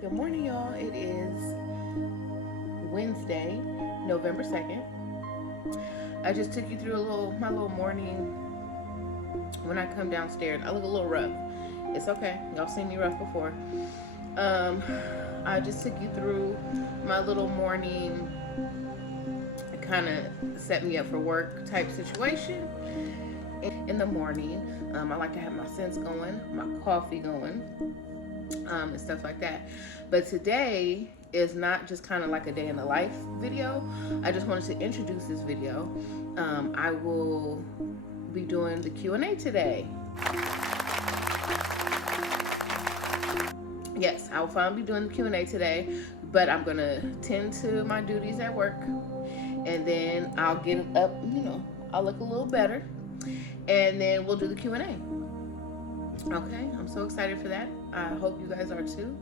Good morning, y'all. It is Wednesday, November 2nd. I just took you through my little morning. When I come downstairs, I look a little rough. It's okay. Y'all seen me rough before. I just took you through my little morning, kind of set me up for work type situation. In the morning, I like to have my scents going, my coffee going, and stuff like that. But today is not just kind of like a day in the life video. I just wanted to introduce this video. I will be doing the Q&A today. Yes, I will finally be doing the Q&A today, but I'm gonna tend to my duties at work, and then I'll get it up, I'll look a little better, and then we'll do the Q&A. Okay, I'm so excited for that. I hope you guys are too.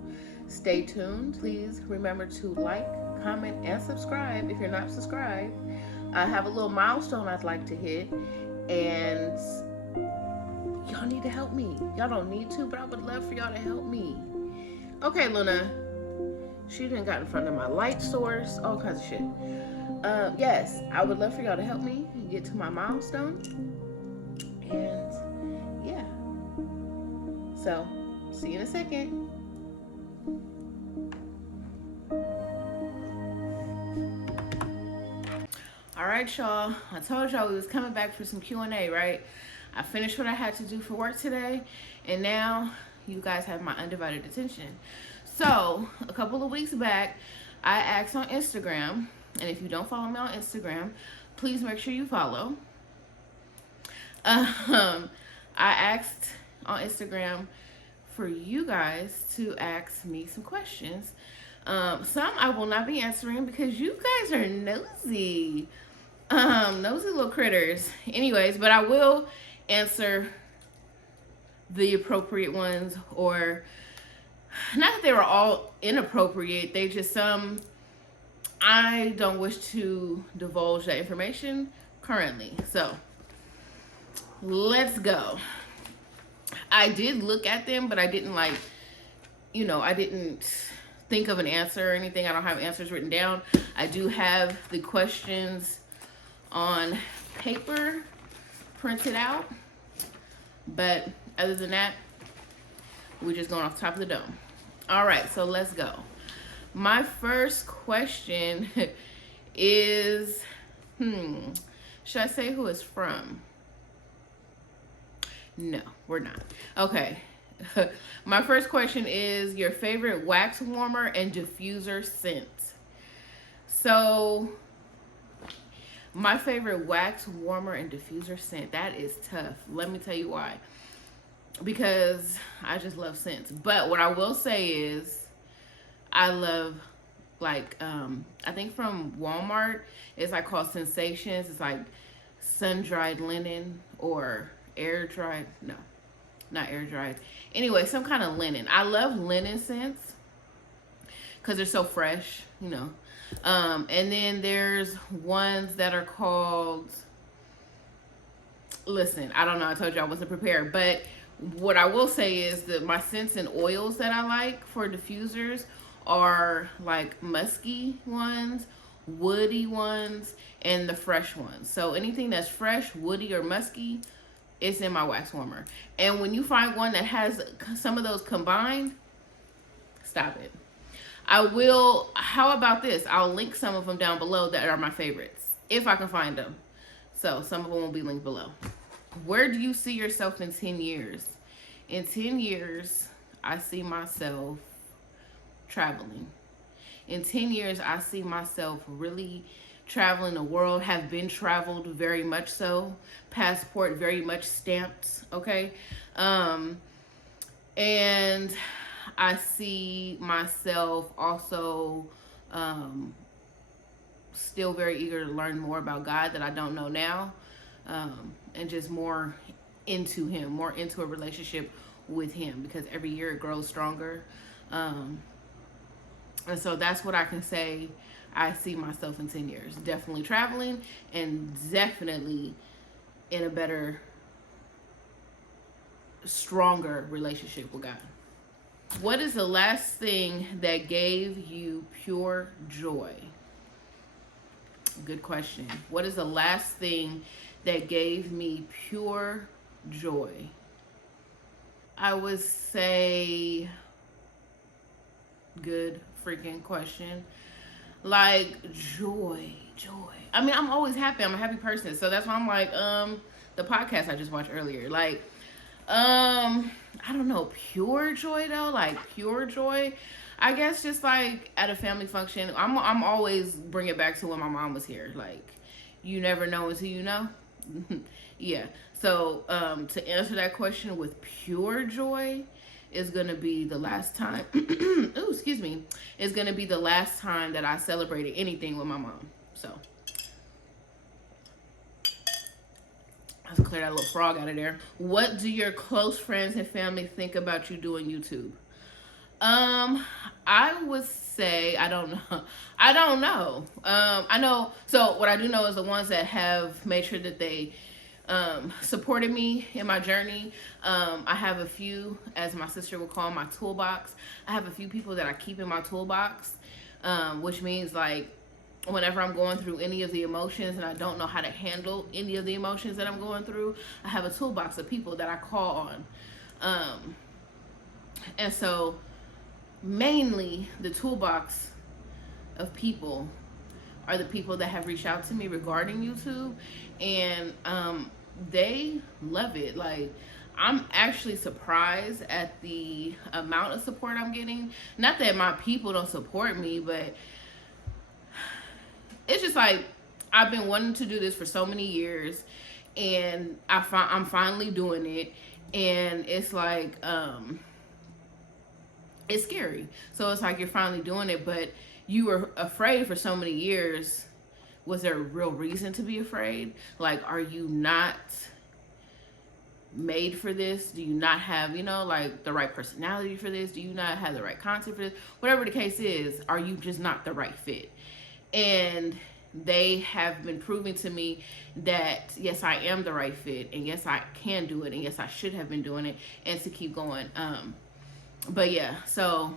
Stay tuned. Please remember to like, comment, and subscribe if you're not subscribed. I have a little milestone I'd like to hit, and y'all need to help me. Y'all don't need to, but I would love for y'all to help me. Okay, Luna. She done got in front of my light source, all kinds of shit. Yes, I would love for y'all to help me get to my milestone. And yeah. So, see you in a second. All right, y'all. I told y'all we was coming back for some Q&A, right? I finished what I had to do for work today, and now you guys have my undivided attention. So, a couple of weeks back, I asked on Instagram, and if you don't follow me on Instagram, please make sure you follow. I asked on Instagram for you guys to ask me some questions. Some I will not be answering because you guys are nosy. Nosy little critters. Anyways, but I will answer the appropriate ones, or not that they were all inappropriate, they just I don't wish to divulge that information currently. So let's go. I did look at them, but I didn't I didn't think of an answer or anything. I don't have answers written down. I do have the questions on paper printed out, but other than that, we're just going off the top of the dome. All right, so let's go. My first question is, should I say who it's from? No, we're not. Okay. My first question is your favorite wax warmer and diffuser scent. So My favorite wax warmer and diffuser scent. That is tough. Let me tell you why. Because I just love scents. But what I will say is I love like I think from Walmart, it's like called Sensations. It's like sun dried linen or air dried. No, not air dried. Anyway, some kind of linen. I love linen scents because they're so fresh, you know. And then there's ones that are called. Listen, I don't know. I told you I wasn't prepared, but what I will say is that my scents and oils that I like for diffusers are like musky ones, woody ones, and the fresh ones. So anything that's fresh, woody, or musky, it's in my wax warmer. And when you find one that has some of those combined, stop it. I will, how about this? I'll link some of them down below that are my favorites, if I can find them. So some of them will be linked below. Where do you see yourself in 10 years? In 10 years, I see myself traveling. In 10 years, I see myself really traveling the world, have been traveled very much so, passport very much stamped, okay? And I see myself also still very eager to learn more about God that I don't know now, and just more into Him, more into a relationship with Him, because every year it grows stronger. And so that's what I can say. I see myself in 10 years. Definitely traveling, and definitely in a better, stronger relationship with God. What is the last thing that gave you pure joy? Good question. What is the last thing that gave me pure joy? I would say, good freaking question. Like joy. I mean, I'm always happy. I'm a happy person. So that's why I'm like, the podcast I just watched earlier. Like, I don't know, pure joy though, like pure joy. I guess just like at a family function, I'm always bring it back to when my mom was here. Like, you never know until you know. Yeah. So to answer that question with pure joy is gonna be the last time. Ooh, excuse me. Is gonna be the last time that I celebrated anything with my mom. So let's clear that little frog out of there. What do your close friends and family think about you doing YouTube? I would say I don't know. I don't know. I know. So what I do know is the ones that have made sure that they supported me in my journey. I have a few, as my sister would call my toolbox. I have a few people that I keep in my toolbox, which means like whenever I'm going through any of the emotions and I don't know how to handle any of the emotions that I'm going through, I have a toolbox of people that I call on. And so mainly the toolbox of people are the people that have reached out to me regarding YouTube, and they love it. Like, I'm actually surprised at the amount of support I'm getting. Not that my people don't support me, but it's just like I've been wanting to do this for so many years, and I'm finally doing it, and it's like it's scary. So it's like you're finally doing it, but you were afraid for so many years. Was there a real reason to be afraid? Like, are you not made for this? Do you not have, like the right personality for this? Do you not have the right content for this? Whatever the case is, are you just not the right fit? And they have been proving to me that yes, I am the right fit, and yes, I can do it, and yes, I should have been doing it, and to keep going. But yeah, so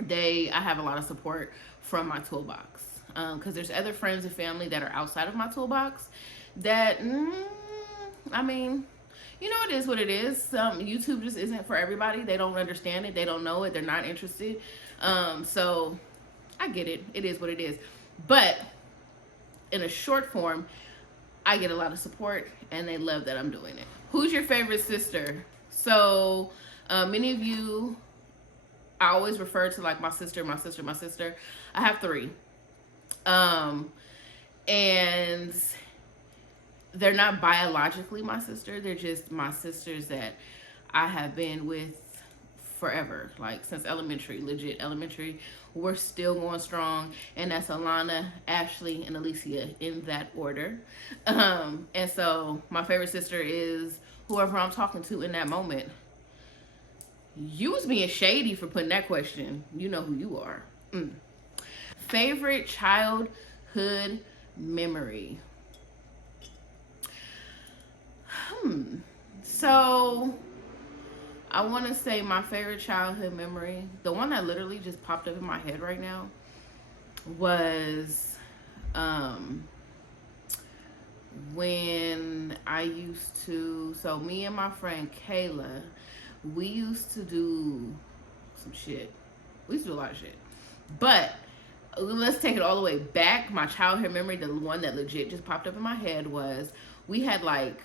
I have a lot of support from my toolbox, because there's other friends and family that are outside of my toolbox that, I mean, it is what it is. YouTube just isn't for everybody. They don't understand it. They don't know it. They're not interested. So I get it. It is what it is. But in a short form, I get a lot of support, and they love that I'm doing it. Who's your favorite sister? So many of you, I always refer to like my sister. I have 3. And they're not biologically my sister. They're just my sisters that I have been with forever, like since elementary, legit elementary. We're still going strong, and that's Alana, Ashley, and Alicia in that order. And so my favorite sister is whoever I'm talking to in that moment. You was being shady for putting that question. You know who you are. Favorite childhood memory. So I want to say my favorite childhood memory, the one that literally just popped up in my head right now, was when I used to, so me and my friend Kayla, we used to do some shit. We used to do a lot of shit. But let's take it all the way back. My childhood memory, the one that legit just popped up in my head, was we had like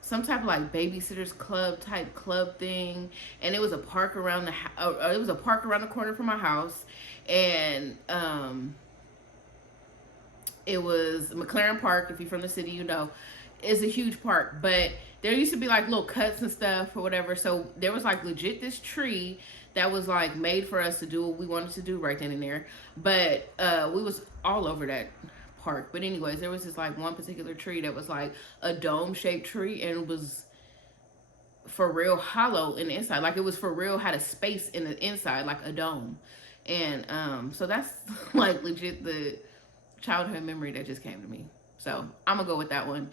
some type of like babysitters club type club thing, and it was a park around it was a park around the corner from my house, and it was McLaren Park. If you're from the city, you know it's a huge park, but there used to be like little cuts and stuff or whatever. So there was like legit this tree that was like made for us to do what we wanted to do right then and there. But we was all over that park. But anyways, there was this like one particular tree that was like a dome shaped tree, and it was for real hollow in the inside. Like it was for real had a space in the inside like a dome. And so that's like legit the childhood memory that just came to me. So I'm gonna go with that one.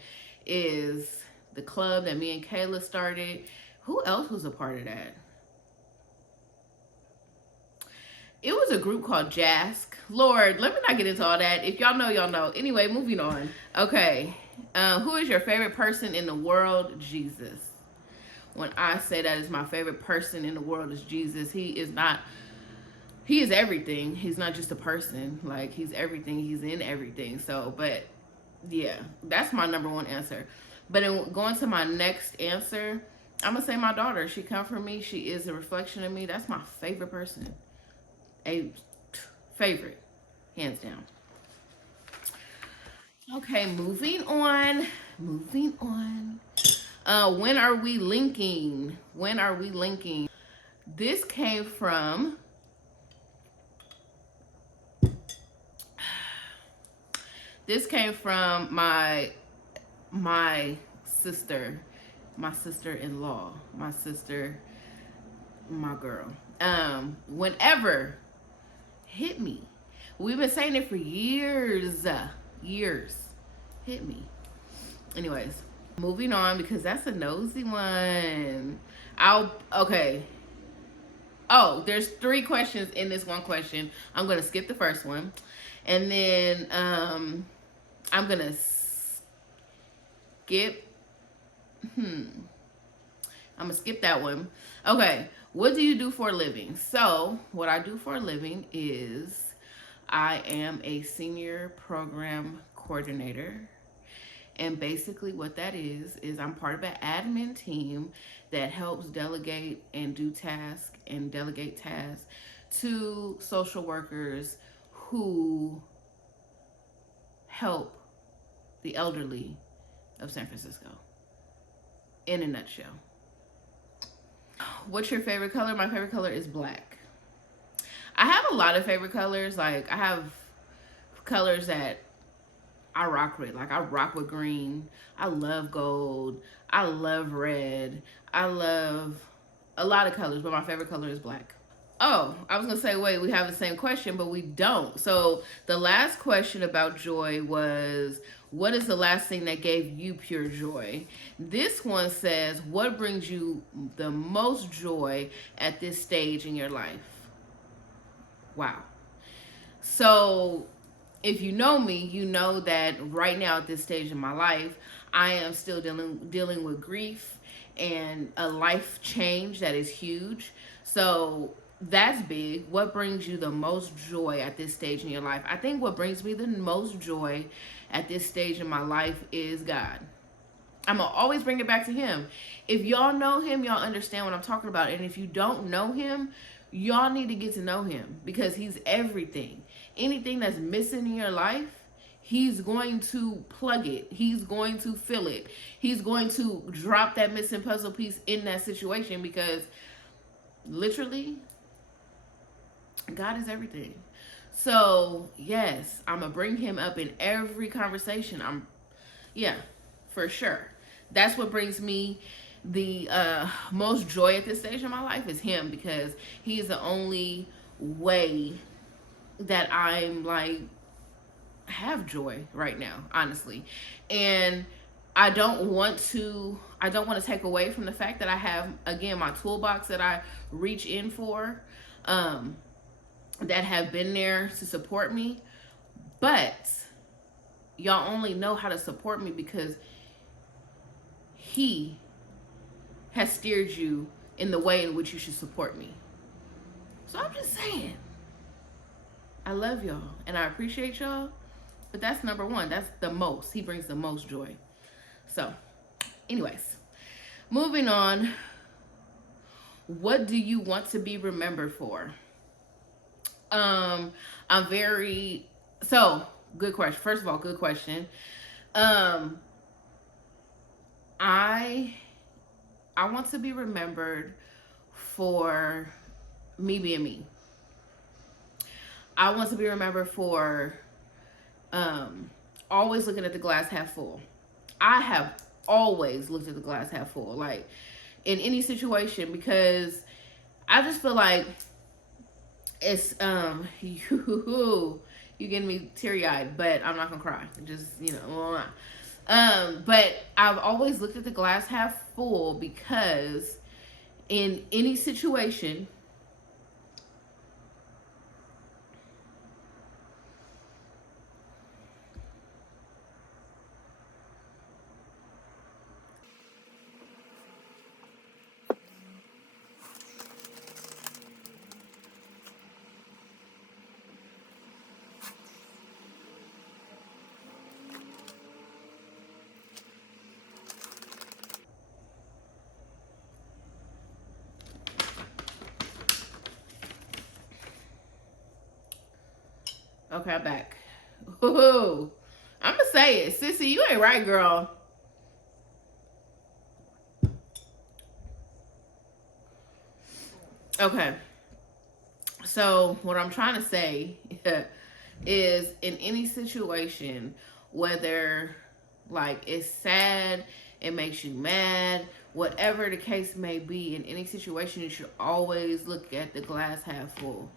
Is the club that me and Kayla started. Who else was a part of that? It was a group called Jask. Lord, let me not get into all that. If y'all know, y'all know. Anyway, moving on. Okay. Who is your favorite person in the world? Jesus. When I say that is my favorite person in the world is Jesus, he is everything. He's not just a person. Like, he's everything. He's in everything. So, but yeah, that's my number one answer. But in going to my next answer, I'm going to say my daughter. She come from me. She is a reflection of me. That's my favorite person. A favorite, hands down. Okay, moving on. When are we linking? This came from my sister-in-law, my girl. Whenever, hit me. We've been saying it for years. Hit me. Anyways, moving on, because that's a nosy one. Okay. Oh, there's 3 questions in this one question. I'm gonna skip the first one, and then I'm gonna skip. I'm gonna skip that one. Okay. What do you do for a living? So, what I do for a living is I am a senior program coordinator. And basically what that is I'm part of an admin team that helps delegate and do tasks and delegate tasks to social workers who help the elderly of San Francisco. In a nutshell. What's your favorite color? My favorite color is black. I have a lot of favorite colors. Like, I have colors that I rock with. Like, I rock with green. I love gold. I love red. I love a lot of colors, but my favorite color is black. Oh, I was going to say, wait, we have the same question, but we don't. So the last question about joy was, what is the last thing that gave you pure joy? This one says, what brings you the most joy at this stage in your life? Wow. So if you know me, you know that right now at this stage in my life, I am still dealing with grief and a life change that is huge. So that's big. What brings you the most joy at this stage in your life? I think what brings me the most joy at this stage in my life is God. I'm going to always bring it back to him. If y'all know him, y'all understand what I'm talking about. And if you don't know him, y'all need to get to know him, because he's everything. anything that's missing in your life, he's going to plug it. He's going to fill it. He's going to drop that missing puzzle piece in that situation, because literally, God is everything. So, yes, I'm going to bring him up in every conversation. Yeah, for sure. That's what brings me the most joy at this stage of my life, is him, because he is the only way that I'm like have joy right now, honestly. And I don't want to take away from the fact that I have, again, my toolbox that I reach in for, that have been there to support me. But y'all only know how to support me because he has steered you in the way in which you should support me. So I'm just saying, I love y'all and I appreciate y'all, but that's number one. That's the most. He brings the most joy. So, anyways, moving on. What do you want to be remembered for? I'm very, so good question. First of all, good question. I want to be remembered for me being me. I want to be remembered for always looking at the glass half full. I have always looked at the glass half full, like in any situation, because I just feel like it's you getting me teary-eyed, but I'm not gonna cry. Just, but I've always looked at the glass half full, because in any situation, okay, I'm back. Ooh, I'm gonna say it, sissy, you ain't right, girl. Okay, so what I'm trying to say is, in any situation, whether like it's sad, it makes you mad, whatever the case may be, in any situation, you should always look at the glass half full,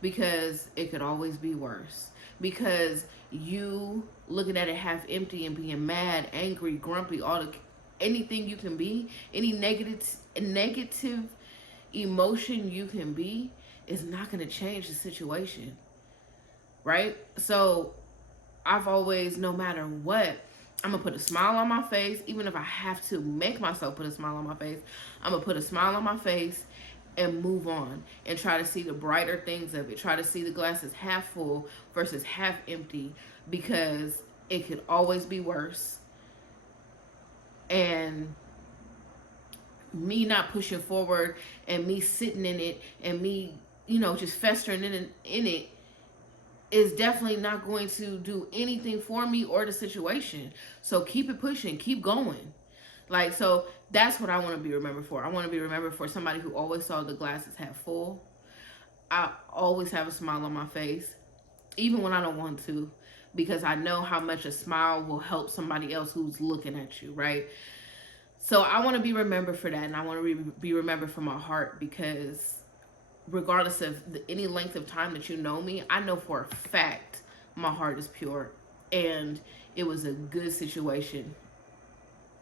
because it could always be worse. Because you looking at it half empty and being mad, angry, grumpy, anything you can be, any negative emotion you can be, is not going to change the situation, right? So I've always, no matter what, I'm gonna put a smile on my face. Even if I have to make myself put a smile on my face, I'm gonna put a smile on my face and move on, and try to see the brighter things of it. Try to see the glass as half full versus half empty, because it could always be worse. And me not pushing forward, and me sitting in it, and me, just festering in it, is definitely not going to do anything for me or the situation. So keep it pushing, keep going. Like, so that's what I want to be remembered for. I want to be remembered for somebody who always saw the glasses half full. I always have a smile on my face, even when I don't want to, because I know how much a smile will help somebody else who's looking at you, right? So I want to be remembered for that, and I want to be remembered for my heart, because regardless of any length of time that you know me, I know for a fact my heart is pure, and it was a good situation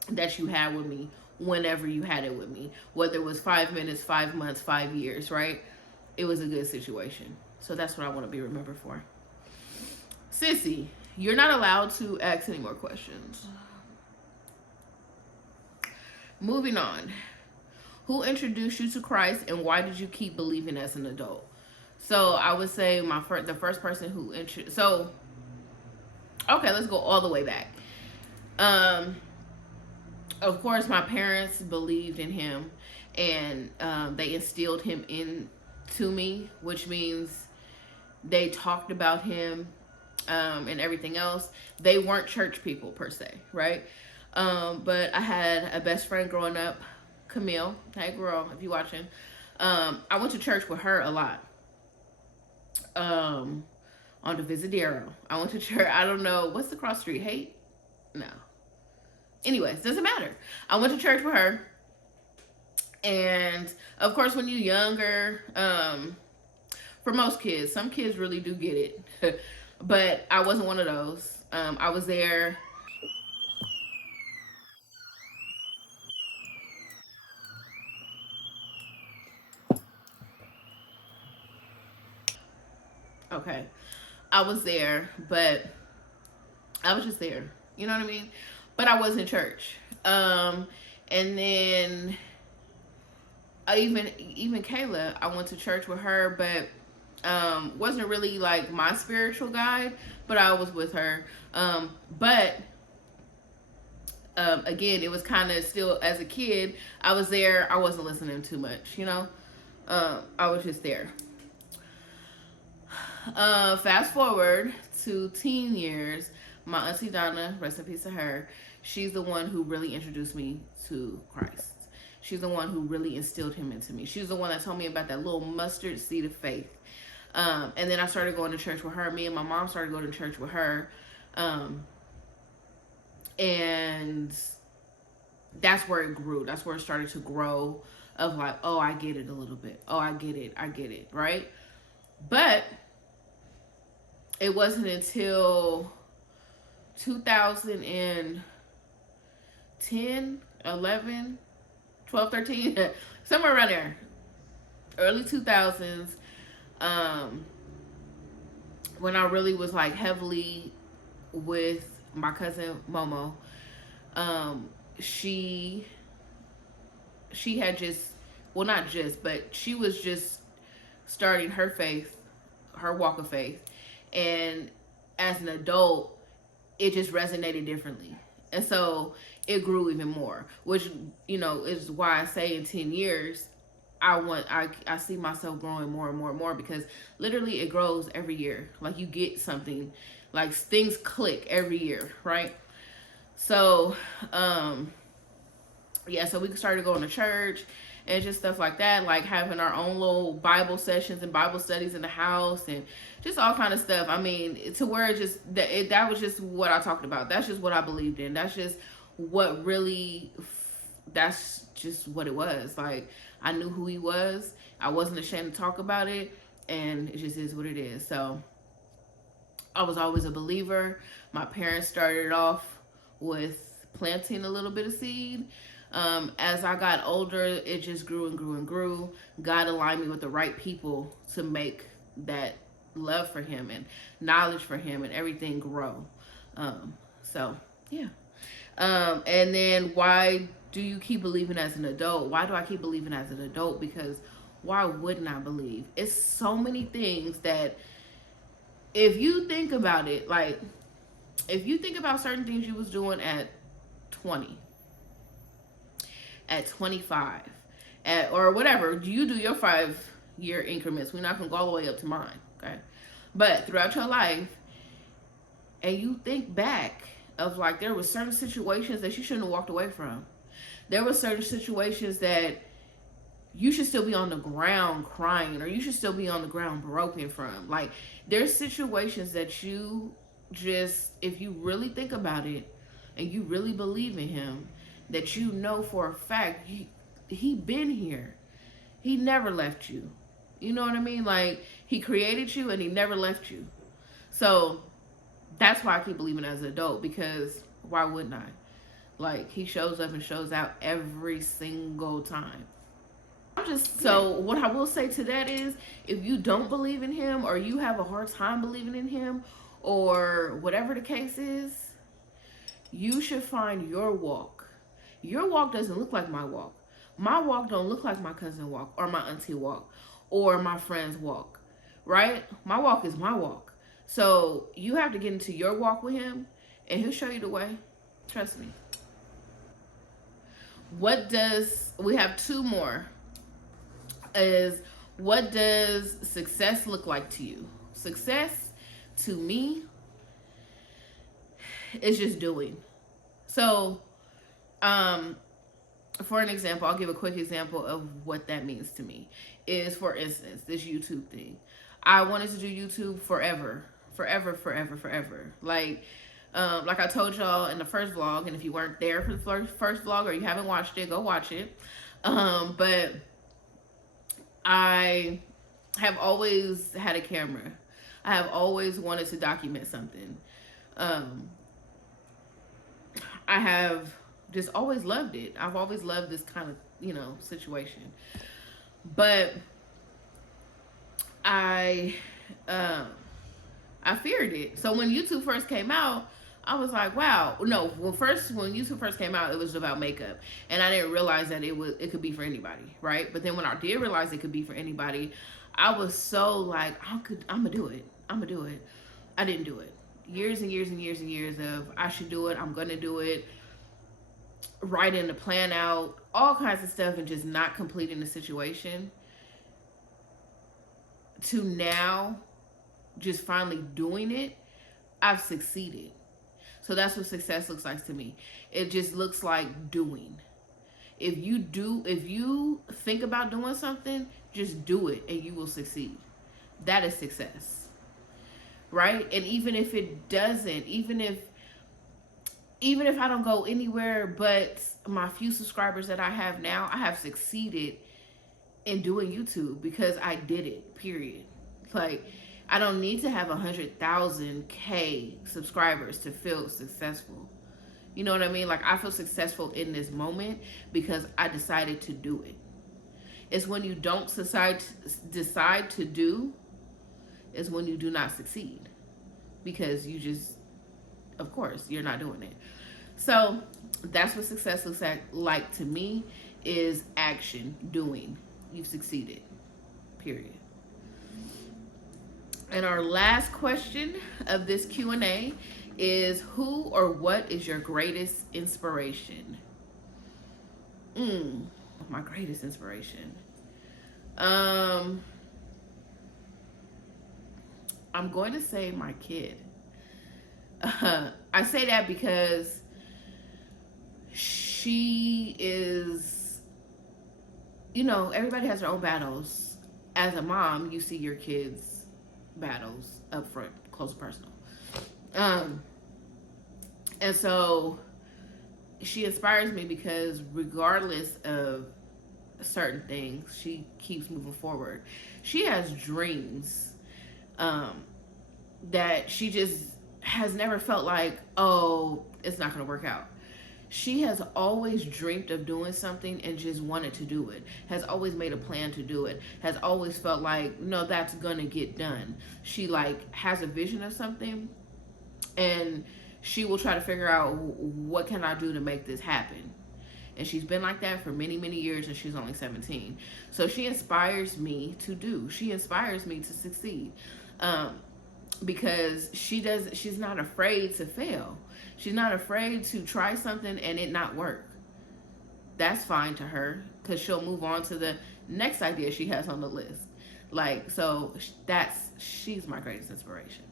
that you had with me whenever you had it with me, whether it was 5 minutes, 5 months, 5 years, right? It was a good situation. So that's what I want to be remembered for. Sissy, you're not allowed to ask any more questions. Moving on. Who introduced you to Christ, and why did you keep believing as an adult? So I would say the first person who so okay, let's go all the way back. Of course, my parents believed in him, and they instilled him into me, which means They talked about him and everything else. They weren't church people per se, right? But I had a best friend growing up, Camille. Hey, girl, if you watching. I went to church with her a lot. Um, on the Visadero. I went to church. I don't know. What's the cross street? Hate? No. Anyways, doesn't matter. I went to church with her. And of course, when you're younger, for most kids, some kids really do get it. But I wasn't one of those. I was there. Okay. I was there, but I was just there. You know what I mean? But I was in church. And then even Kayla, I went to church with her, but wasn't really like my spiritual guide, but I was with her. But again, it was kind of still as a kid. I was there. I wasn't listening too much, you know. I was just there. Fast forward to teen years, my auntie Donna, rest in peace to her, she's the one who really introduced me to Christ. She's the one who really instilled him into me. She's the one that told me about that little mustard seed of faith. And then I started going to church with her. Me and my mom started going to church with her. And that's where it grew. That's where it started to grow of like, oh, I get it a little bit. Oh, I get it. I get it. Right? But it wasn't until 2010, 11, 12, 13, somewhere around there, early 2000s, when I really was like heavily with my cousin Momo. She had just, well, not just, but she was just starting her faith, her walk of faith. And as an adult, it just resonated differently. And so it grew even more, which, you know, is why I say in 10 years, I see myself growing more and more and more, because literally it grows every year. Like you get something, like things click every year, right? So, yeah, so we started going to church and just stuff like that, like having our own little Bible sessions and Bible studies in the house and just all kind of stuff. I mean, to where it just that was just what I talked about. That's just what I believed in. That's just what really. That's just what it was. Like I knew who he was. I wasn't ashamed to talk about it, and it just is what it is. So I was always a believer. My parents started off with planting a little bit of seed. As I got older, it just grew and grew and grew. God aligned me with the right people to make that love for him and knowledge for him and everything grow. So yeah. And then why do you keep believing as an adult? Why do I keep believing as an adult? Because why wouldn't I believe? It's so many things that if you think about it, like if you think about certain things you was doing at 20, at 25, or whatever, you do your 5-year increments. We're not going to go all the way up to mine, okay? But throughout your life, and you think back of like there were certain situations that you shouldn't have walked away from. There were certain situations that you should still be on the ground crying, or you should still be on the ground broken from. Like there's situations that you just, if you really think about it and you really believe in him, that you know for a fact he been here. He never left you. You know what I mean? Like he created you and he never left you. So that's why I keep believing as an adult, because why wouldn't I? Like he shows up and shows out every single time. So what I will say to that is, if you don't believe in him, or you have a hard time believing in him, or whatever the case is, you should find your walk. Your walk doesn't look like my walk. My walk don't look like my cousin walk, or my auntie walk, or my friend's walk, right? My walk is my walk. So you have to get into your walk with him, and he'll show you the way. Trust me. We have two more, is what does success look like to you? Success to me is just doing. So, for an example, I'll give a quick example of what that means to me. Is, for instance, this YouTube thing. I wanted to do YouTube forever, forever, forever, forever. Like I told y'all in the first vlog, and if you weren't there for the first vlog or you haven't watched it, go watch it. But I have always had a camera. I have always wanted to document something. I have just always loved it. I've always loved this kind of, situation. But I feared it. So when YouTube first came out, I was like, wow. No, when YouTube first came out, it was about makeup. And I didn't realize that it could be for anybody, right? But then when I did realize it could be for anybody, I was so like, I'm gonna do it. I'm gonna do it. I didn't do it. Years and years and years and years of, I should do it. I'm gonna do it. Writing the plan out, all kinds of stuff, and just not completing the situation. To now, just finally doing it, I've succeeded. So that's what success looks like to me. It just looks like doing. If you think about doing something, just do it and you will succeed. That is success. Right? And even if it doesn't, even if I don't go anywhere but my few subscribers that I have now, I have succeeded in doing YouTube because I did it, period. Like, I don't need to have 100,000 subscribers to feel successful. You know what I mean? Like, I feel successful in this moment because I decided to do it. It's when you don't decide to do, is when you do not succeed. Because you just, of course, you're not doing it. So that's what success looks like to me, is action, doing. You've succeeded, period. And our last question of this Q&A is, who or what is your greatest inspiration? My greatest inspiration. I'm going to say my kid. I say that because she is, everybody has their own battles. As a mom, you see your kids' battles up front, close and personal. And so she inspires me because regardless of certain things, she keeps moving forward. She has dreams that she just has never felt like, oh, it's not going to work out. She has always dreamed of doing something and just wanted to do it. Has always made a plan to do it. Has always felt like, no, that's going to get done. She has a vision of something and she will try to figure out, what can I do to make this happen? And she's been like that for many, many years, and she's only 17. So she inspires me to do. She inspires me to succeed. Because she's not afraid to fail. She's not afraid to try something and it not work. That's fine to her, because she'll move on to the next idea she has on the list. So she's my greatest inspiration.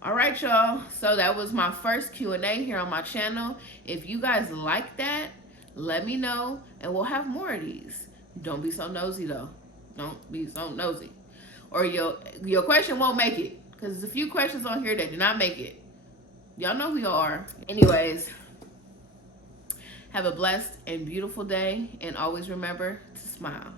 All right, y'all. So that was my first Q&A here on my channel. If you guys like that, let me know, and we'll have more of these. Don't be so nosy, though. Don't be so nosy. Or your question won't make it, because there's a few questions on here that did not make it. Y'all know who y'all are. Anyways, have a blessed and beautiful day, and always remember to smile.